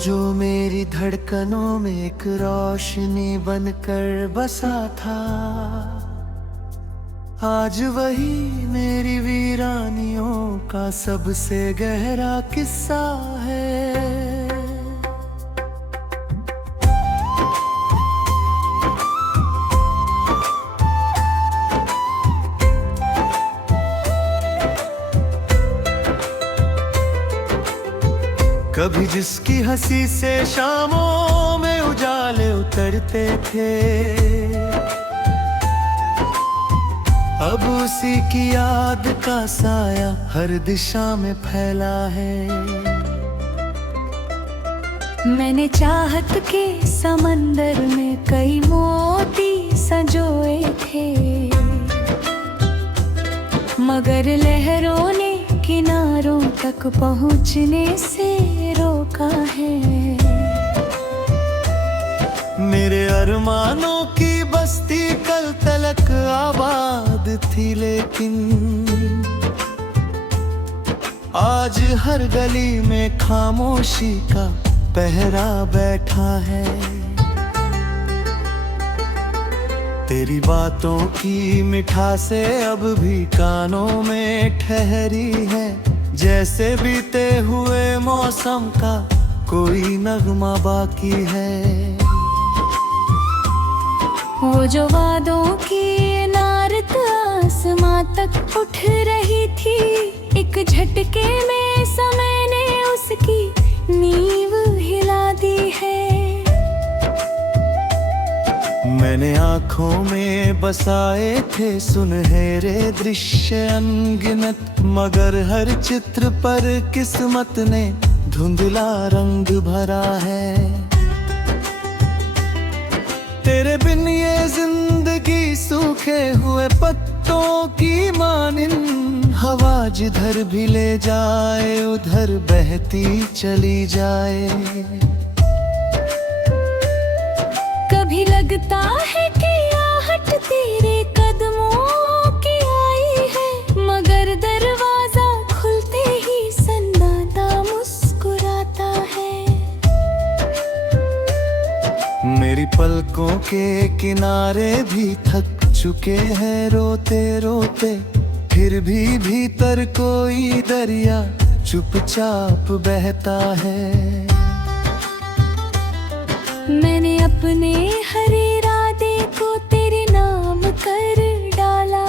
जो मेरी धड़कनों में एक रोशनी बनकर बसा था, आज वही मेरी वीरानियों का सबसे गहरा किस्सा है। कभी जिसकी हंसी से शामों में उजाले उतरते थे, अब उसी की याद का साया हर दिशा में फैला है। मैंने चाहत के समंदर में कई मोती संजोए थे, मगर लहरों ने किनारों तक पहुंचने से रोका है। मेरे अरमानों की बस्ती कल तलक आबाद थी, लेकिन आज हर गली में खामोशी का पहरा बैठा है। तेरी बातों की मिठासें अब भी कानों में ठहरी है, जैसे बीते हुए मौसम का कोई नगमा बाकी है। वो जो वादों की इनारत आसमां तक उठ रही थी, एक झटके में समय ने उसकी नींव हिला दी है। मैंने आँखों में बसाए थे सुनहरे दृश्य अनगिनत, मगर हर चित्र पर किस्मत ने धुंधला रंग भरा है। तेरे बिन ये जिंदगी सूखे हुए पत्तों की मानिंद, हवा जिधर भी ले जाए उधर बहती चली जाए। कभी लगता है कि आहट तेरे कदमों की आई है, मगर दरवाजा खुलते ही सन्नाटा मुस्कुराता है। मेरी पलकों के किनारे भी थक चुके हैं रोते रोते, फिर भी भीतर कोई दरिया चुपचाप बहता है। मैंने अपने हर इरादे को तेरे नाम कर डाला,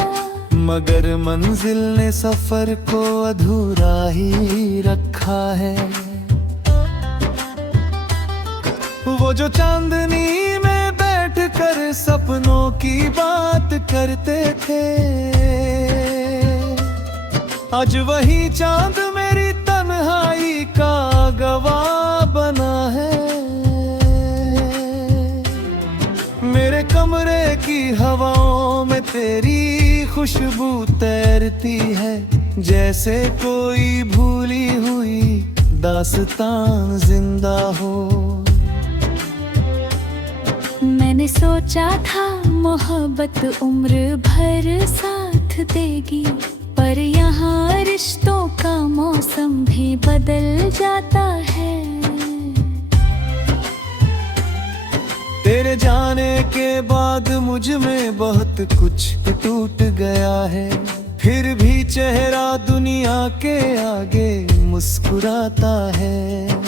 मगर मंजिल ने सफर को अधूरा ही रखा है। वो जो चांदनी में बैठकर सपनों की बात करते थे, आज वही चांद मेरी तन्हाई का गवाह बना है। मेरे कमरे की हवाओं में तेरी खुशबू तैरती है, जैसे कोई भूली हुई दास्तान जिंदा हो। मैंने सोचा था मोहब्बत उम्र भर साथ देगी, पर यहाँ रिश्तों का मौसम भी बदल जाता है। तेरे जाने के बाद मुझ में बहुत कुछ टूट गया है, फिर भी चेहरा दुनिया के आगे मुस्कुराता है।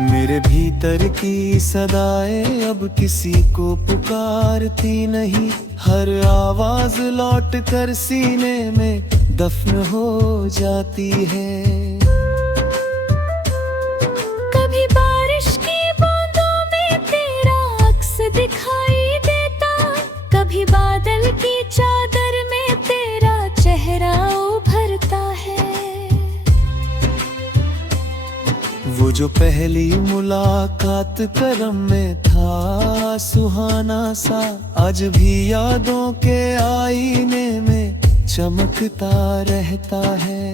मेरे भीतर की सदाएं अब किसी को पुकारती नहीं, हर आवाज लौट कर सीने में दफन हो जाती है। कभी बारिश की बूंदों में तेरा अक्स दिखाई देता, कभी बादल की चादर में तेरा चेहरा उभरता है। वो जो पहली मुलाकात करम में था सुहाना सा, आज भी यादों के आईने में चमकता रहता है।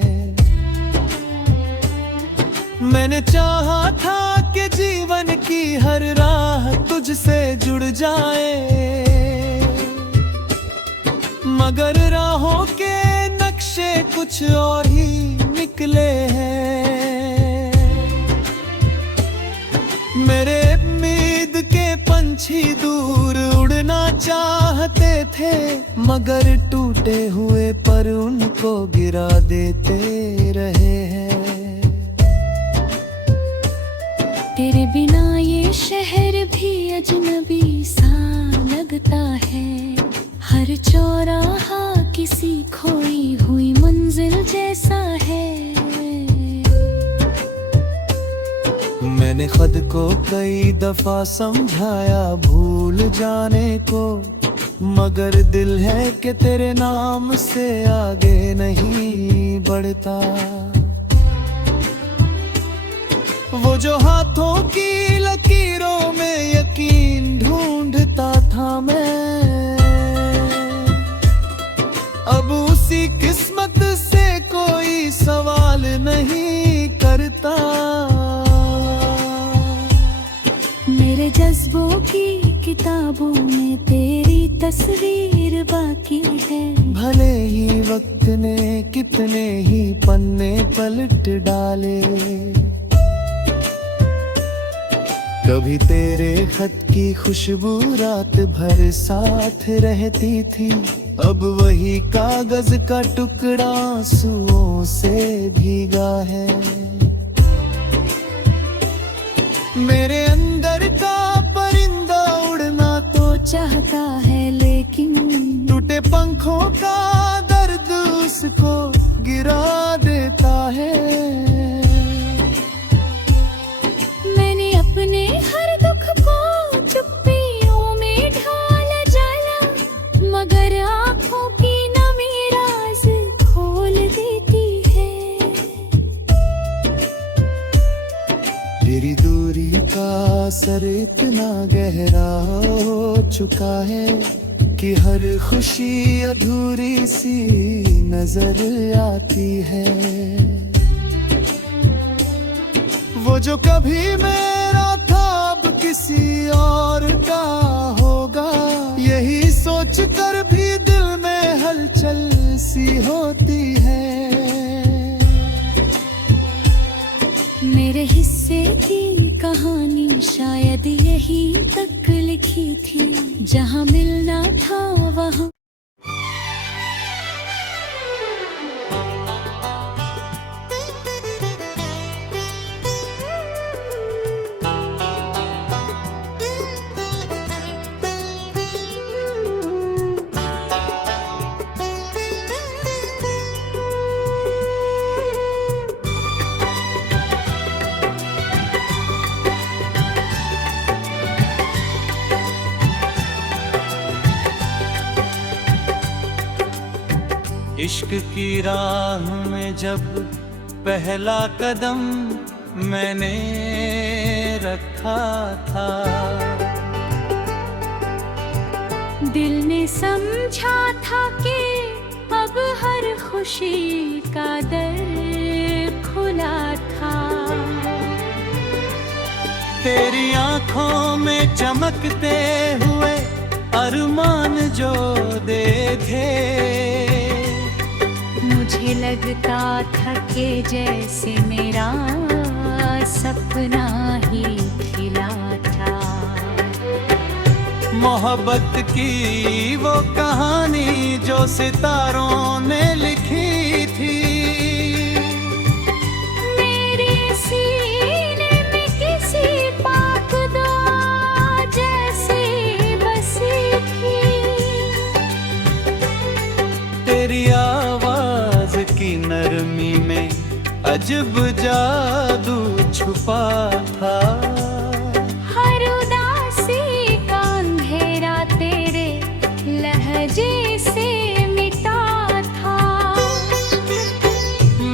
मैंने चाहा था कि जीवन की हर राह तुझसे जुड़ जाए, मगर राहों के नक्शे कुछ और ही निकले हैं। पंछी दूर उड़ना चाहते थे, मगर टूटे हुए पर उनको गिरा देते रहे हैं। तेरे बिना ये शहर भी अजनबी सा लगता है, हर चौराहा किसी खोई हुई मंजिल जैसा है। मैंने खुद को कई दफा समझाया भूल जाने को, मगर दिल है कि तेरे नाम से आगे नहीं बढ़ता। वो जो हाथों की लकीरों में यकीन ढूंढता था मैं, अब उसी किस्मत से कोई सवाल नहीं करता। मेरे जज्बों की किताबों में तेरी तस्वीर बाकी है, भले ही वक्त ने कितने ही पन्ने पलट डाले। कभी तेरे खत की खुशबू रात भर साथ रहती थी, अब वही कागज का टुकड़ा आंसुओं से भीगा है। मेरे अंदर का परिंदा उड़ना तो चाहता है लेकिन टूटे पंखों का दर्द उसको गिरा देता है। मैंने अपने हर दुख को चुप्पियों में ढाल डाला, मगर आँखों की नमी राज खोल देती है। तेरी दूरी का असर इतना गहरा हो चुका है कि हर खुशी अधूरी सी नजर आती है। वो जो कभी मेरा था अब किसी और का होगा, यही सोच कर भी दिल में हलचल सी होती है। मेरे हिस्से की कहानी शायद यही तक लिखी थी, जहाँ मिलना था वहाँ। इश्क की राह में जब पहला कदम मैंने रखा था, दिल ने समझा था कि अब हर खुशी का दर खुला था। तेरी आंखों में चमकते हुए अरमान जो देखे, मुझे लगता था कि जैसे मेरा सपना ही खिला था। मोहब्बत की वो कहानी जो सितारों ने लिखी थी, मेरे सीने में किसी पाक दुआ जैसी बसी थी। तेरी आवाज की नरमी में अजब जादू छुपा था। हर उदासी का अंधेरा तेरे लहजे से मिटा था।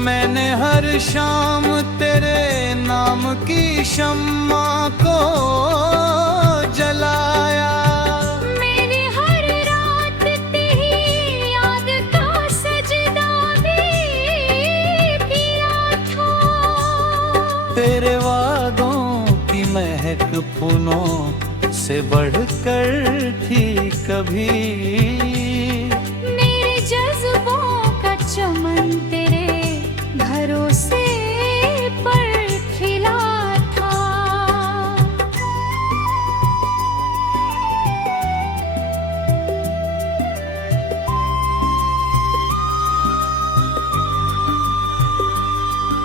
मैंने हर शाम तेरे नाम की शम्मा को जलाया, मैंने हर रात तेरी याद का सजदा भी किया था। तेरे वादों की महक फूलों से बढ़कर थी कभी। मेरे जज्बों का चमन तेरे भरोसे पर खिला था।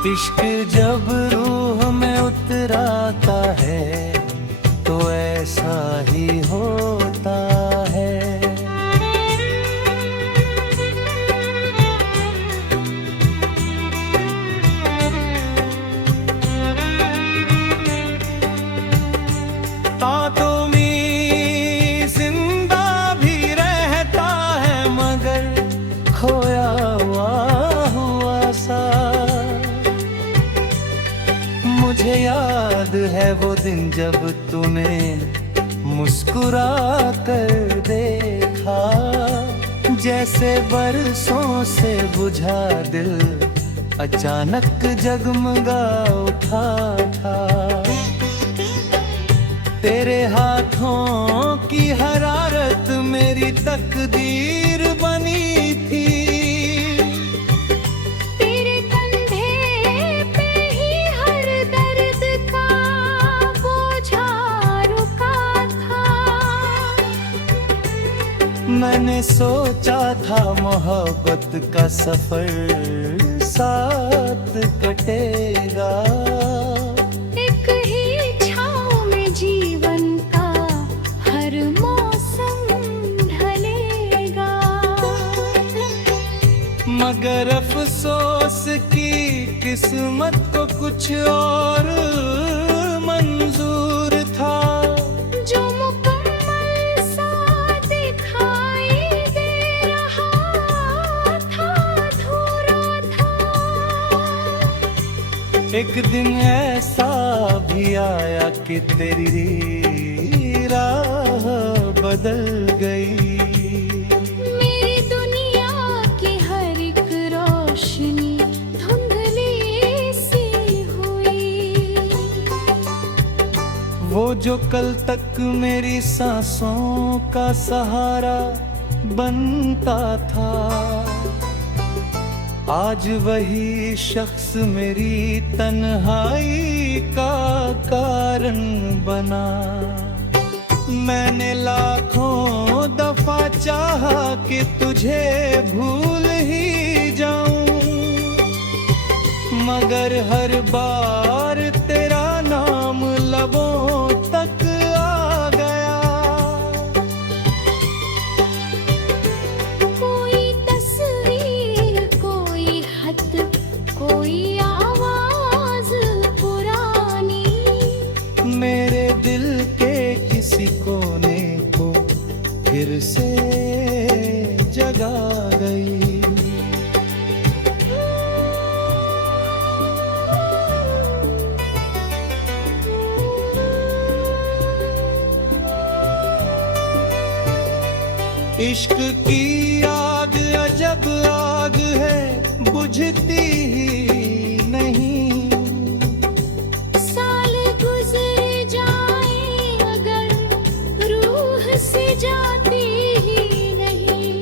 इश्क जब रूह में उतराता है तो ऐसा ही होता है। तातों में जिंदा भी रहता है मगर खोया हुआ सा। मुझे याद है वो दिन जब तूने मुस्कुरा कर देखा, जैसे बरसों से बुझा दिल अचानक जगमगा उठा था। तेरे हाथों की हरारत मेरी तकदीर बनी थी। तेरे कंधे पे ही हर दर्द का बोझा रुका था। मैंने सोचा था मोहब्बत का सफर साथ कटेगा। एक ही छाँव में जीवन का हर मौसम ढलेगा। मगर अफसोस की किस्मत को कुछ और मंजूर था। जो मुकम्मल सा दिखाई दे रहा था अधूरा था। एक दिन ऐसा भी आया कि तेरी राह बदल गई। मेरी दुनिया की हर एक रोशनी धुंधली सी हुई। वो जो कल तक मेरी सांसों का सहारा बनता था, आज वही शख्स मेरी तन्हाई का कारण बना। मैंने लाखों दफा चाहा कि तुझे भूल ही जाऊं, मगर हर बार तेरा नाम लबों तक आ गया। कोई तस्वीर, कोई खत, कोई आवाज पुरानी मेरे दिल के किसी कोने को फिर से जगा गई। इश्क की आग अजब आग है, बुझती ही नहीं। साल गुजर जाए अगर रूह से जाती ही नहीं।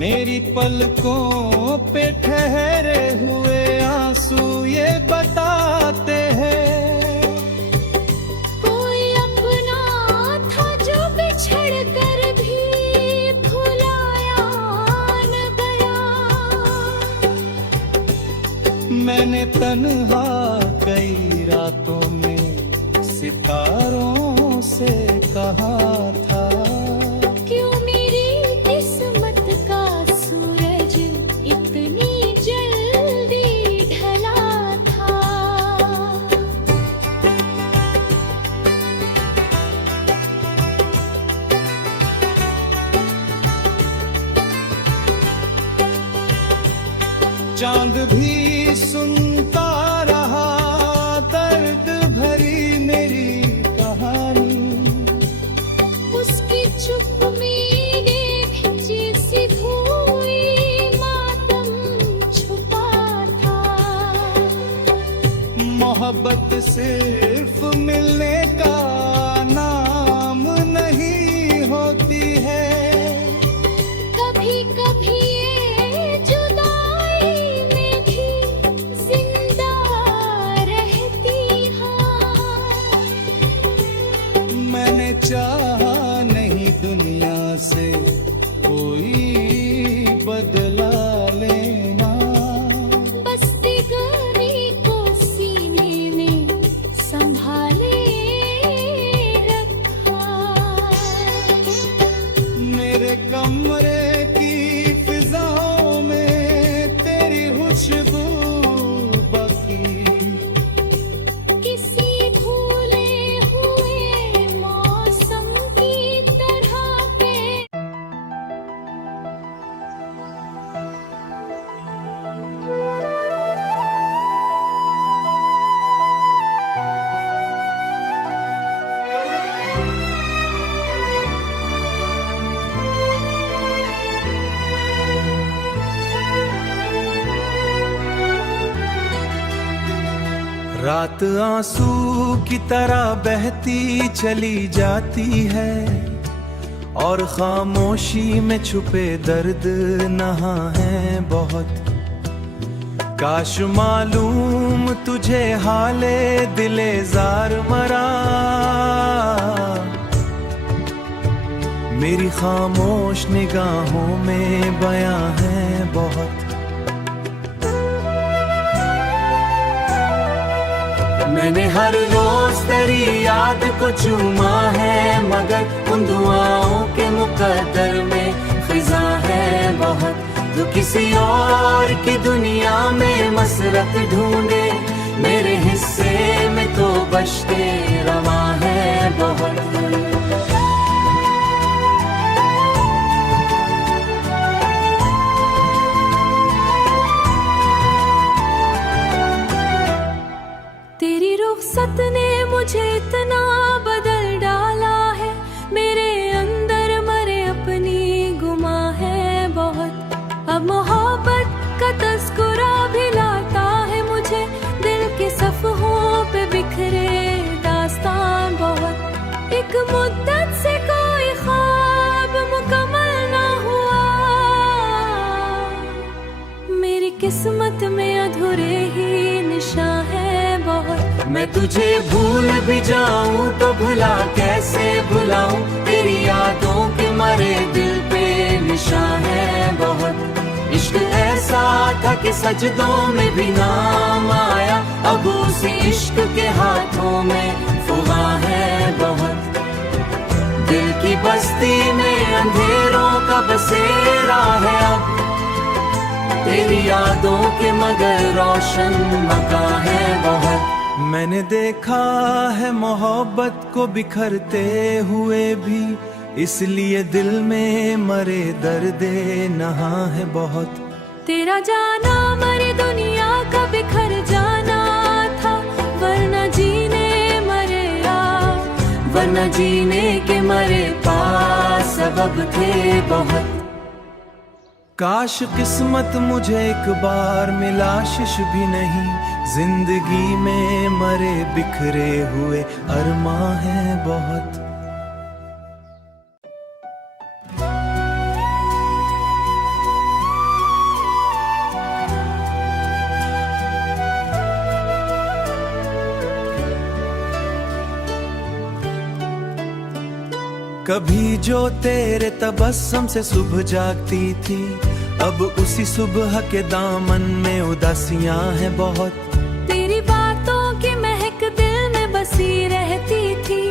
मेरी पलकों पे ठहरे हुए आंसू ये बताते हैं, कोई अपना था जो बिछड़ कर भी भुलाया न गया। मैंने तन्हा कई रातों में सितारों से कहा था, क्यों मेरी किस्मत का सूरज इतनी जल्दी ढला था। चांद भी सुनता रहा दर्द भरी मेरी कहानी। उसकी चुप में जैसी हुई मातम छुपा था। मोहब्बत सिर्फ मिलने का नाम नहीं होती है, कभी कभी ये जुदाई में भी जिंदा रहती हाँ। मैंने चाहा नहीं दुनिया से कोई बदला लेना, कमरे की फिजाओं में तेरी खुशबू बाकी, किसी भूले हुए मौसम की तरह पे। रात आंसू की तरह बहती चली जाती है और खामोशी में छुपे दर्द नहा है बहुत। काश मालूम तुझे हाले दिले जार मरा, मेरी खामोश निगाहों में बयां है बहुत। मैंने हर रोज तेरी याद को चूमा है, मगर उन दुआओं के मुकद्दर में खिजा है बहुत। तू किसी और की दुनिया में मसरत ढूंढे, मेरे हिस्से में तो बशते रवा है बहुत। तेरी रुखसत ने मुझे इतना बदल डाला है, मेरे अंदर मरे अपनी गुमा है बहुत। अब मोहब्बत का तस्कुरा भी लाता है मुझे, दिल के सफ़हों पे बिखरे दास्तान बहुत। एक मुद्दत से कोई ख्वाब मुकम्मल ना हुआ, मेरी किस्मत में अधूरे ही निशान है बहुत। मैं तुझे भूल भी जाऊं तो भुला कैसे भुलाऊं, तेरी यादों के मरे दिल पे निशान है बहुत। इश्क ऐसा था कि सजदों में भी नाम आया, अब उसी इश्क के हाथों में फुगा है बहुत। दिल की बस्ती में अंधेरों का बसेरा है अब, तेरी यादों के मगर रोशन मकान है बहुत। मैंने देखा है मोहब्बत को बिखरते हुए भी, इसलिए दिल में मरे दर्दे नहा है बहुत। तेरा जाना मरी दुनिया का बिखर जाना था, वरना जीने मरे वरना जीने के मरे पास सबब थे बहुत। काश किस्मत मुझे एक बार मिला, शिश भी नहीं जिंदगी में मरे बिखरे हुए अरमां है बहुत। कभी जो तेरे तबस्सुम से सुबह जागती थी, अब उसी सुबह के दामन में उदासियां हैं बहुत। तेरी बातों की महक दिल में बसी रहती थी,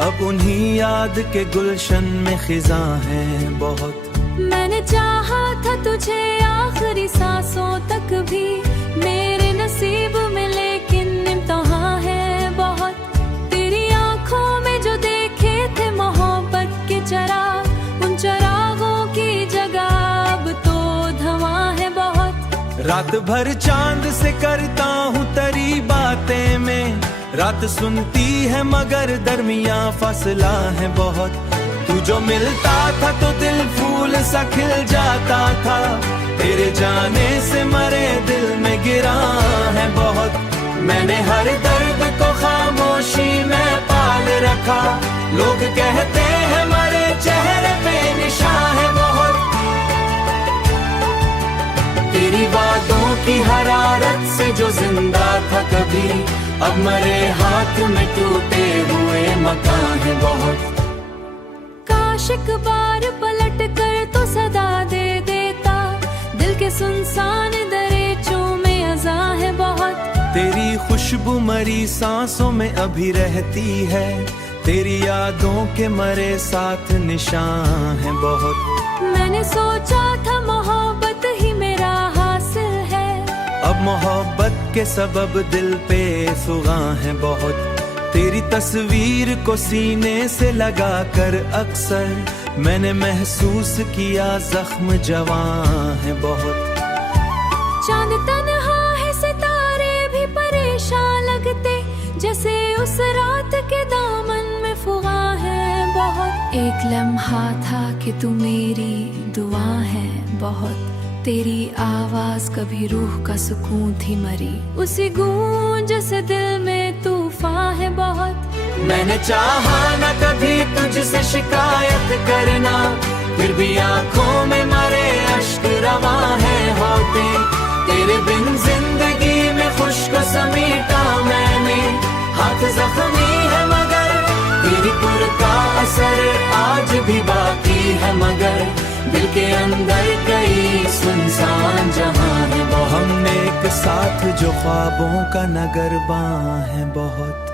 अब उन्हीं याद के गुलशन में खिजां हैं बहुत। मैंने चाहा था तुझे आखिरी सांसों तक भी, मेरे नसीब में लेकिन इम्तिहान है बहुत। तेरी आंखों में जो देखे थे मोहब्बत के चिराग, उन चिरागों की जगह अब तो धुआं है बहुत। रात भर चांद से करता हूँ तेरी बातें में, रात सुनती है मगर दरमिया फासला है बहुत। तू जो मिलता था तो दिल फूल सा खिल जाता था, तेरे जाने से मरे दिल में गिरा है बहुत। मैंने हर दर्द को खामोशी में पाल रखा, लोग कहते हैं मरे चेहरे पे निशान है बहुत। तेरी बातों की हरारत से जो जिंदा था कभी, अब मरे हाथ में टूटे हुए मकान है बहुत। काश एक बार पलट कर तो सदा दे देता, दिल के सुनसान दरीचों में अज़ा है बहुत। तेरी खुशबू मरी सांसों में अभी रहती है, तेरी यादों के मरे साथ निशान है बहुत। मैंने सोचा था मोहब्बत ही मेरा हासिल है। अब मोहब्बत के सबब दिल पे सुगा है बहुत, तेरी तस्वीर को सीने से लगा कर अक्सर मैंने महसूस किया जख्म जवां है बहुत। चांद तन्हा है सितारे भी परेशान लगते, जैसे उस रात के दामन में फुगा है बहुत। एक लम्हा था कि तू मेरी दुआ है बहुत, तेरी आवाज कभी रूह का सुकून थी मरी, उसी गूंज से दिल में तूफान है बहुत। मैंने चाहा न कभी तुझसे शिकायत करना, फिर भी आंखों में मरे अश्क रवा है होते। तेरे बिन जिंदगी में खुश्क समेटा मैंने, हाथ जख्मी है मगर तेरी पुर का असर आज भी बाकी है, मगर दिल के अंदर कई सुनसान जहां है बहुत। हमने एक साथ जो ख्वाबों का नगर बां है बहुत।